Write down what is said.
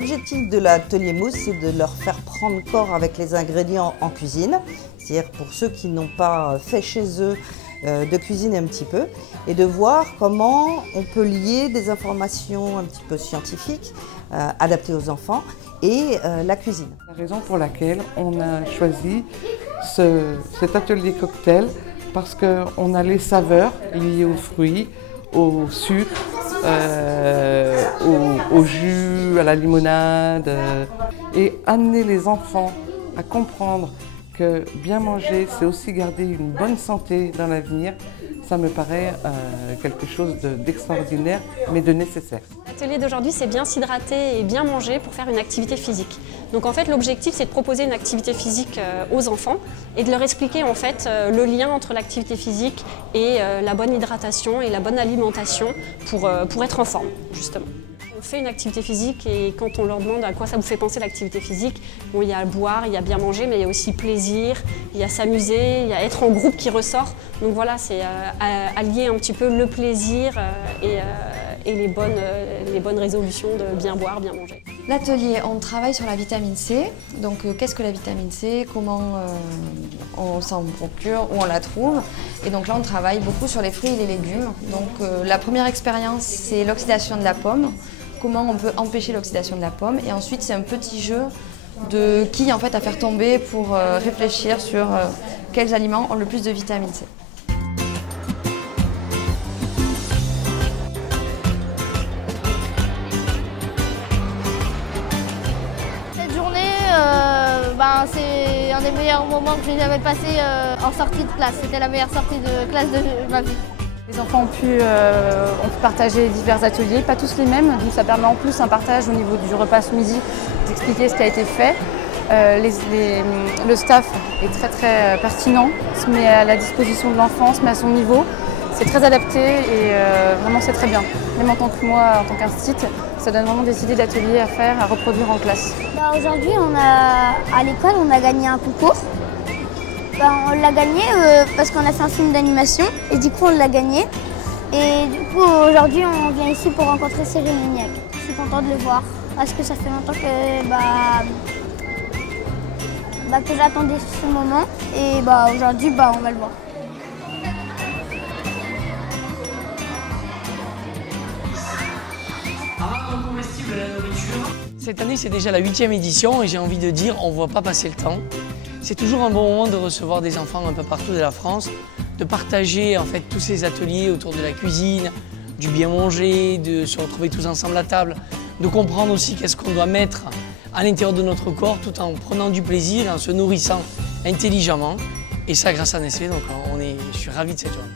L'objectif de l'atelier mousse, c'est de leur faire prendre corps avec les ingrédients en cuisine, c'est-à-dire pour ceux qui n'ont pas fait chez eux, de cuisiner un petit peu et de voir comment on peut lier des informations un petit peu scientifiques, adaptées aux enfants, et la cuisine. La raison pour laquelle on a choisi cet atelier cocktail, parce qu'on a les saveurs liées aux fruits, au sucre, au jus, à la limonade, et amener les enfants à comprendre que bien manger, c'est aussi garder une bonne santé dans l'avenir. Ça me paraît quelque chose d'extraordinaire, mais de nécessaire. L'atelier d'aujourd'hui, c'est bien s'hydrater et bien manger pour faire une activité physique. Donc en fait, l'objectif, c'est de proposer une activité physique aux enfants et de leur expliquer en fait le lien entre l'activité physique et la bonne hydratation et la bonne alimentation pour être en forme, justement. On fait une activité physique et quand on leur demande à quoi ça vous fait penser l'activité physique, bon, il y a boire, il y a bien manger, mais il y a aussi plaisir, il y a s'amuser, il y a être en groupe qui ressort. Donc voilà, c'est allier un petit peu le plaisir et les bonnes résolutions de bien boire, bien manger. L'atelier, on travaille sur la vitamine C. Donc qu'est-ce que la vitamine C, comment on s'en procure, où on la trouve. Et donc là, on travaille beaucoup sur les fruits et les légumes. Donc la première expérience, c'est l'oxydation de la pomme. Comment on peut empêcher l'oxydation de la pomme. Et ensuite, c'est un petit jeu de qui en fait à faire tomber pour réfléchir sur quels aliments ont le plus de vitamine C. Cette journée, c'est un des meilleurs moments que j'ai jamais passé en sortie de classe. C'était la meilleure sortie de classe de ma vie. Les enfants ont pu partager divers ateliers, pas tous les mêmes, donc ça permet en plus un partage au niveau du repas ce midi, d'expliquer ce qui a été fait. Le staff est très pertinent, se met à la disposition de l'enfant, se met à son niveau. C'est très adapté et vraiment c'est très bien. Même en tant que moi, en tant qu'institut, ça donne vraiment des idées d'ateliers à faire, à reproduire en classe. Aujourd'hui, à l'école, on a gagné un concours. On l'a gagné parce qu'on a fait un film d'animation et du coup on l'a gagné. Et du coup aujourd'hui on vient ici pour rencontrer Cyril Lignac. Je suis contente de le voir parce que ça fait longtemps que j'attendais ce moment et aujourd'hui on va le voir. Cette année c'est déjà la 8e édition et j'ai envie de dire on ne voit pas passer le temps. C'est toujours un bon moment de recevoir des enfants un peu partout de la France, de partager en fait tous ces ateliers autour de la cuisine, du bien manger, de se retrouver tous ensemble à table, de comprendre aussi qu'est-ce qu'on doit mettre à l'intérieur de notre corps tout en prenant du plaisir, en se nourrissant intelligemment. Et ça grâce à Nestlé, donc je suis ravi de cette journée.